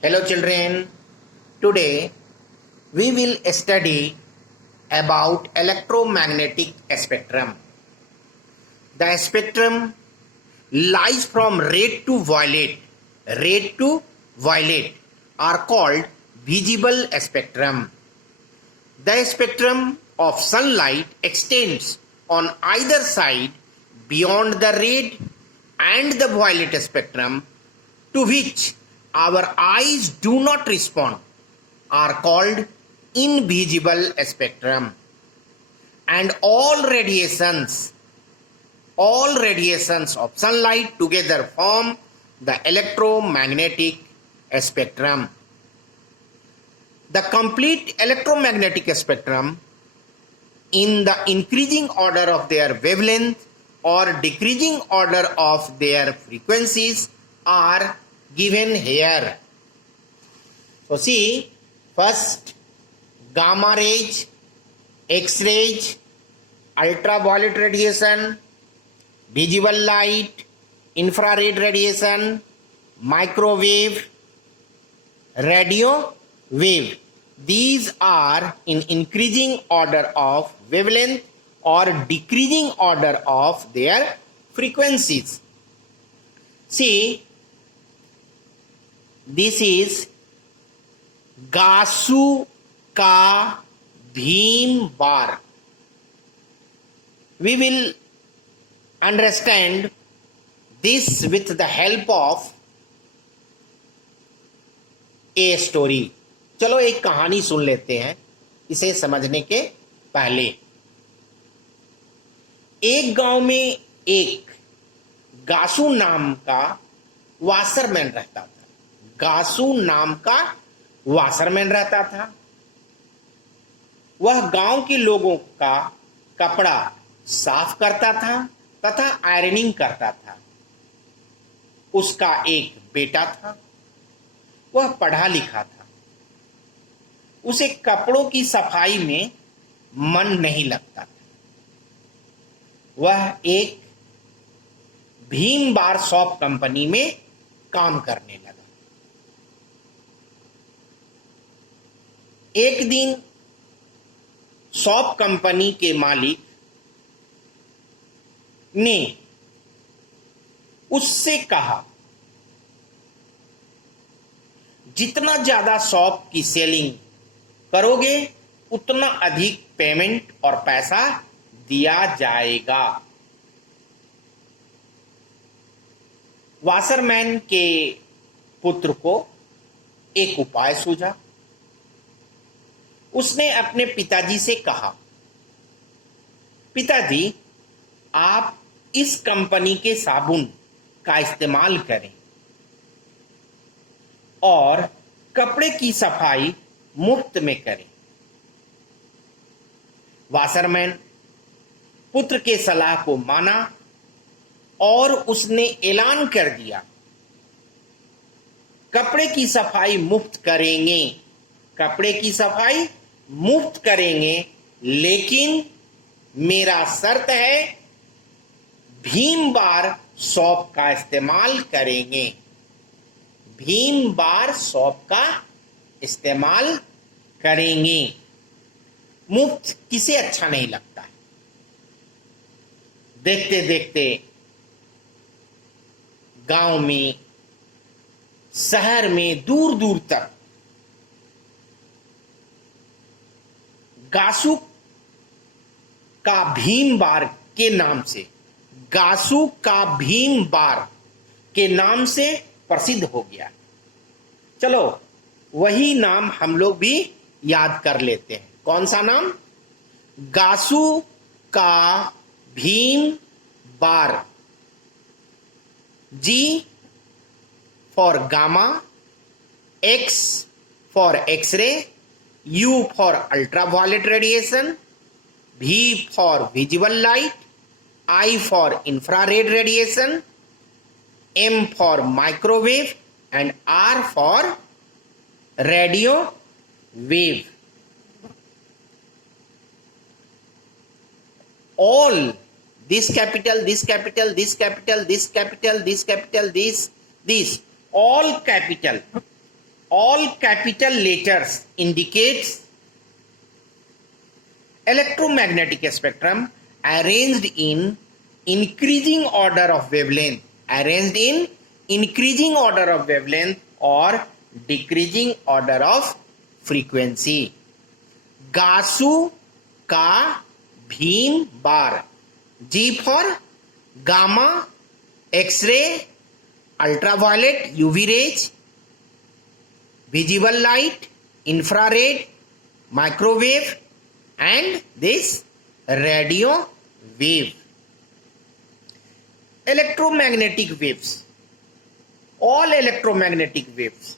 Hello children, today we will study about electromagnetic spectrum. The spectrum lies from red to violet. Red to violet are called visible spectrum. The spectrum of sunlight extends on either side beyond the red and the violet spectrum, to which our eyes do not respond, are called invisible spectrum. And all radiations of sunlight together form the electromagnetic spectrum. The complete electromagnetic spectrum, in the increasing order of their wavelength or decreasing order of their frequencies, are given here. So see, first gamma rays, X-rays, ultraviolet radiation, visible light, infrared radiation, microwave, radio wave. These are in increasing order of wavelength or decreasing order of their frequencies. See, this is गासू का भीम बार. We will understand this with the help of a story. चलो एक कहानी सुन लेते हैं इसे समझने के पहले. एक गांव में एक गासू नाम का वाशरमैन रहता था. गासू नाम का वाशरमैन रहता था. वह गांव के लोगों का कपड़ा साफ करता था तथा आयरनिंग करता था. उसका एक बेटा था. वह पढ़ा लिखा था. उसे कपड़ों की सफाई में मन नहीं लगता था. वह एक भीम बार शॉप कंपनी में काम करने लगा. एक दिन शॉप कंपनी के मालिक ने उससे कहा, जितना ज्यादा शॉप की सेलिंग करोगे उतना अधिक पेमेंट और पैसा दिया जाएगा. वाशरमैन के पुत्र को एक उपाय सूझा. उसने अपने पिताजी से कहा, पिताजी, आप इस कंपनी के साबुन का इस्तेमाल करें और कपड़े की सफाई मुफ्त में करें. वाशरमैन पुत्र के सलाह को माना और उसने ऐलान कर दिया, कपड़े की सफाई मुफ्त करेंगे. कपड़े की सफाई मुफ्त करेंगे, लेकिन मेरा शर्त है, भीम बार शॉप का इस्तेमाल करेंगे. भीम बार शॉप का इस्तेमाल करेंगे. मुफ्त किसे अच्छा नहीं लगता है. देखते देखते गांव में, शहर में, दूर दूर तक गासू का भीम बार के नाम से, गासू का भीम बार के नाम से प्रसिद्ध हो गया. चलो वही नाम हम लोग भी याद कर लेते हैं. कौन सा नाम? गासू का भीम बार. G for gamma, X for X-ray, U for ultraviolet radiation, V for visible light, I for infrared radiation, M for microwave, and R for radio wave. All this capital, this capital, this capital, this capital, this capital, this, all capital all capital letters indicates electromagnetic spectrum arranged in increasing order of wavelength, arranged in increasing order of wavelength or decreasing order of frequency. गासू का भीम बार, G for gamma, X-ray, ultraviolet, UV rays, visible light, infrared, microwave, and this radio wave. Electromagnetic waves. All electromagnetic waves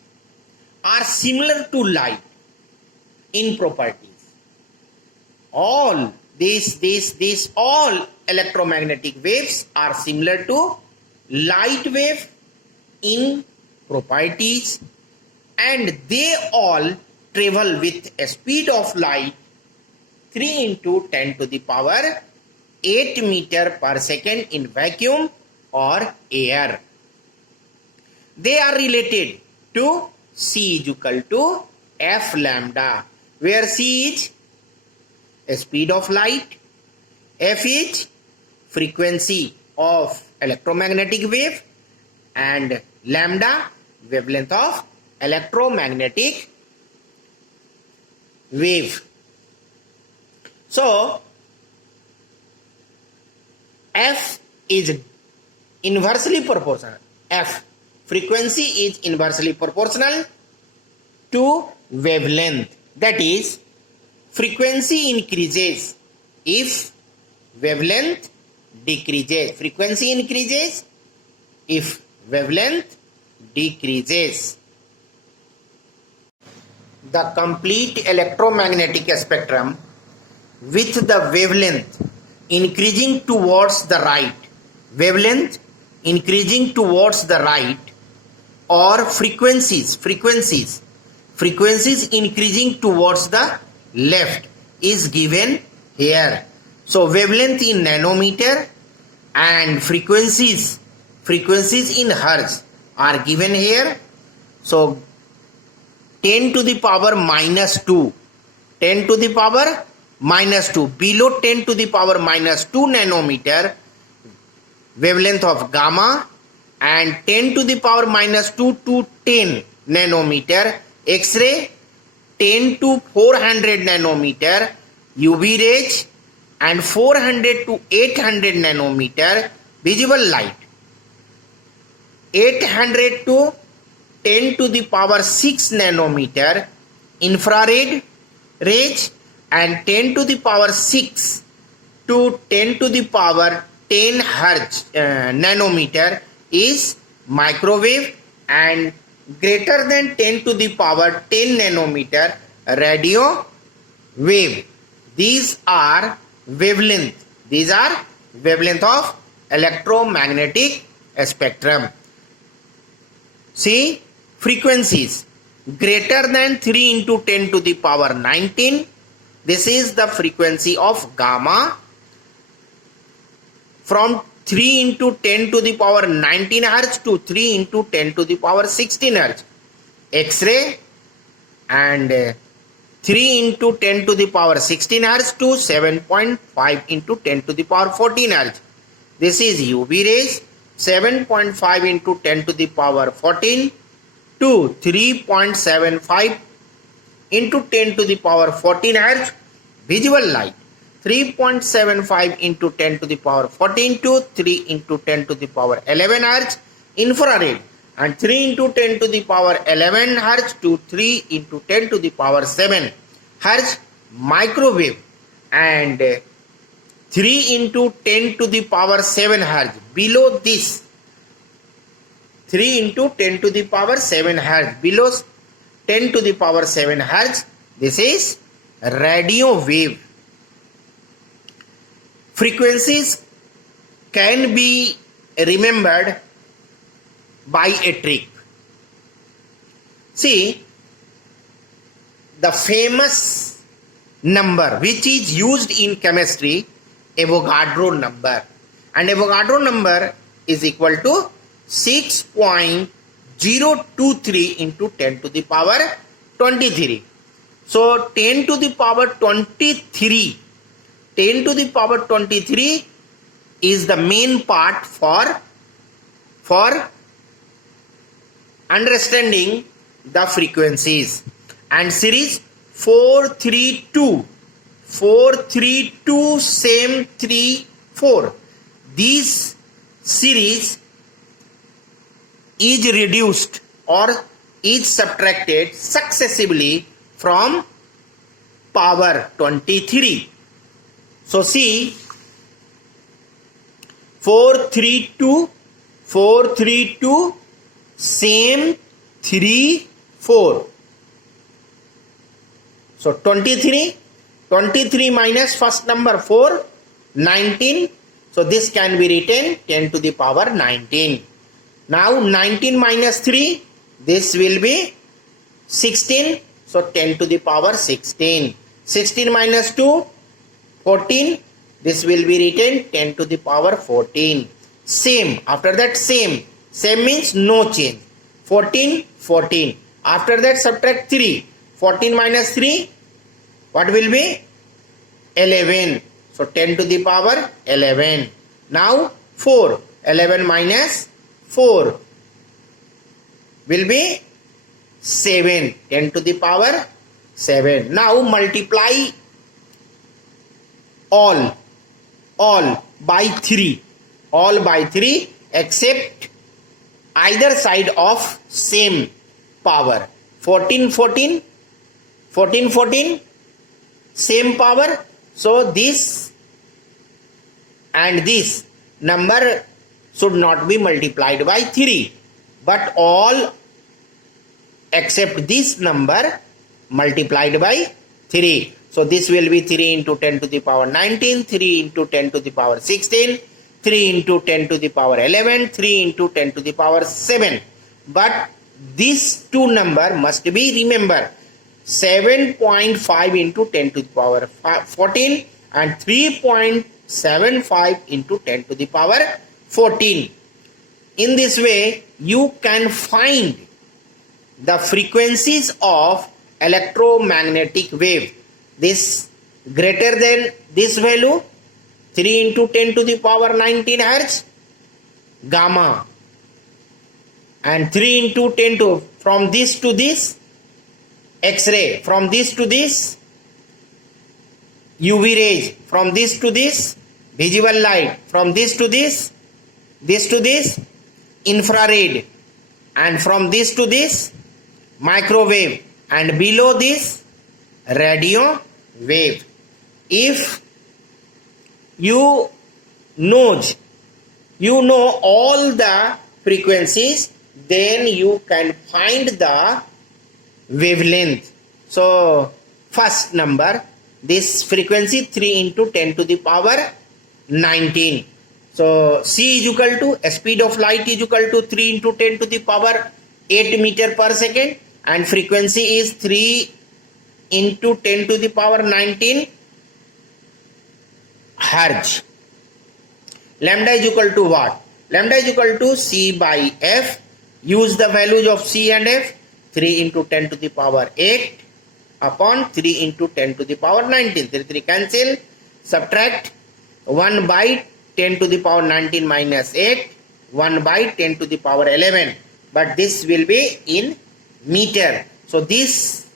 are similar to light in properties. All all electromagnetic waves are similar to light wave in properties, and they all travel with a speed of light 3 into 10 to the power 8 meter per second in vacuum or air. They are related to C is equal to F lambda, where C is a speed of light, F is frequency of electromagnetic wave, and lambda wavelength of electromagnetic wave. So F is inversely proportional. F frequency is inversely proportional to wavelength. That is, frequency increases if wavelength decreases. Frequency increases if wavelength decreases. The complete electromagnetic spectrum with the wavelength increasing towards the right, wavelength increasing towards the right, or frequencies increasing towards the left is given here. So wavelength in nanometer and frequencies in hertz are given here. So 10 to the power minus 2, 10 to the power minus 2, below 10 to the power minus 2 nanometer wavelength of gamma, and 10 to the power minus 2 to 10 nanometer X-ray, 10 to 400 nanometer UV rays, and 400 to 800 nanometer visible light, 800 to 10 to the power 6 nanometer infrared rays, and 10 to the power 6 to 10 to the power 10 hertz nanometer is microwave, and greater than 10 to the power 10 nanometer radio wave. These are wavelength. These are wavelength of electromagnetic spectrum. See, frequencies greater than 3 into 10 to the power 19. This is the frequency of gamma. From 3 into 10 to the power 19 hertz to 3 into 10 to the power 16 hertz. X-ray, and 3 into 10 to the power 16 hertz to 7.5 into 10 to the power 14 hertz. This is UV rays, 7.5 into 10 to the power 14 to 3.75 into 10 to the power 14 hertz visible light, 3.75 into 10 to the power 14 to 3 into 10 to the power 11 hertz infrared, and 3 into 10 to the power 11 hertz to 3 into 10 to the power 7 hertz microwave, and 3 into 10 to the power 7 hertz. Below this, 3 into 10 to the power 7 hertz. Below 10 to the power 7 hertz, this is radio wave. Frequencies can be remembered by a trick. See, the famous number which is used in chemistry, Avogadro number, and Avogadro number is equal to 6.0 023 into 10 to the power 23. So 10 to the power 23, 10 to the power 23 is the main part for understanding the frequencies. And series 432, 432 same 3 4, this series is reduced or is subtracted successively from power 23. So see, 432, 432 same 3 4. So 23, 23 minus first number 4, 19. So this can be written 10 to the power 19. Now 19 minus 3, this will be 16. So 10 to the power 16. 16 minus 2, 14. This will be written 10 to the power 14. Same. After that same. Same means no change. 14, 14. After that subtract 3. 14 minus 3, what will be? 11. So 10 to the power 11. Now 4. 11 minus 4 will be 7. 10 to the power 7. Now multiply all by 3. All by 3 except either side of same power. 14, 14. 14, 14. Same power. So this and this number should not be multiplied by 3. But all except this number multiplied by 3. So this will be 3 into 10 to the power 19, 3 into 10 to the power 16, 3 into 10 to the power 11, 3 into 10 to the power 7. But these two number must be remember 7.5 into 10 to the power 14 and 3.75 into 10 to the power 14. In this way you can find the frequencies of electromagnetic wave. This greater than this value 3 into 10 to the power 19 Hertz gamma, and 3 into 10 to from this to this X-ray, from this to this UV rays, from this to this visible light, from this to this to this infrared, and from this to this microwave, and below this radio wave. If you know all the frequencies, then you can find the wavelength. So first number, this frequency 3 into 10 to the power 19. So C is equal to speed of light is equal to 3 into 10 to the power 8 meter per second, and frequency is 3 into 10 to the power 19 Hertz. Lambda is equal to what? Lambda is equal to C by F. Use the values of C and F. 3 into 10 to the power 8 upon 3 into 10 to the power 19. 3 cancel. Subtract 1 by 10 to the power 19 minus 8. 1 by 10 to the power 11. But this will be in meter. So this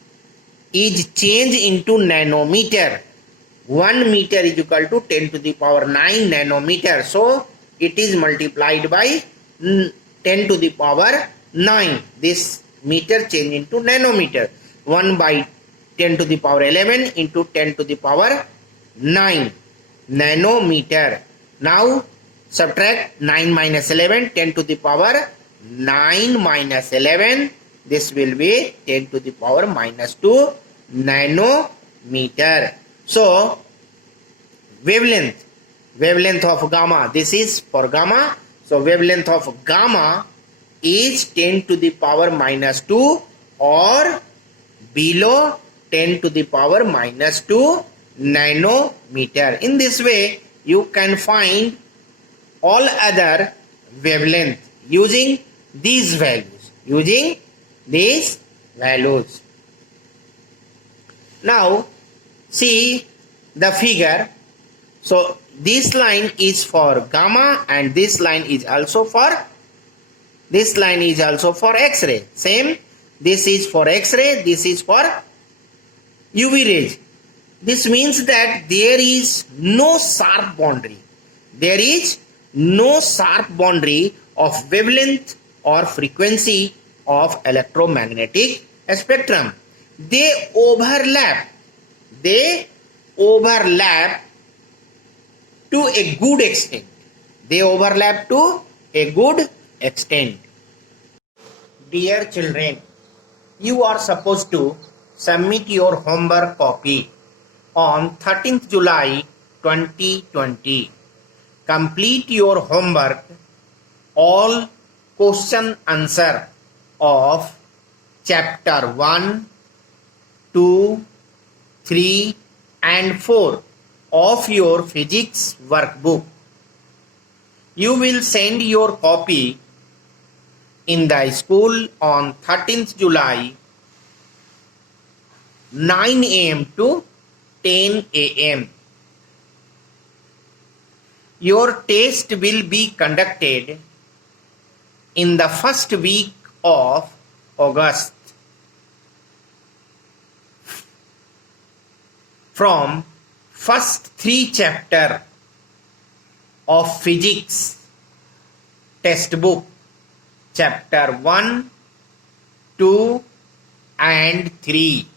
is changed into nanometer. 1 meter is equal to 10 to the power 9 nanometer. So it is multiplied by 10 to the power 9. This meter change into nanometer. 1 by 10 to the power 11 into 10 to the power 9 nanometer. Now subtract 9 minus 11, 10 to the power 9 minus 11. This will be 10 to the power minus 2 nanometer. So wavelength of gamma, this is for gamma. So wavelength of gamma is 10 to the power minus 2 or below 10 to the power minus 2 nanometer. In this way you can find all other wavelength using these values. using these values. Now see the figure. So this line is for gamma and this line is also for X-ray. Same, this is for X-ray, this is for UV rays. This means that there is no sharp boundary. There is no sharp boundary of wavelength or frequency of electromagnetic spectrum. They overlap to a good extent. Dear children, you are supposed to submit your homework copy on 13th July 2020. Complete your homework, all question answer of chapter 1, 2, 3 and 4 of your physics workbook. You will send your copy in the school on 13th July 9 am to 10 am. Your test will be conducted in the first week of August. From first 3 chapter of physics textbook, chapter 1, 2 and 3.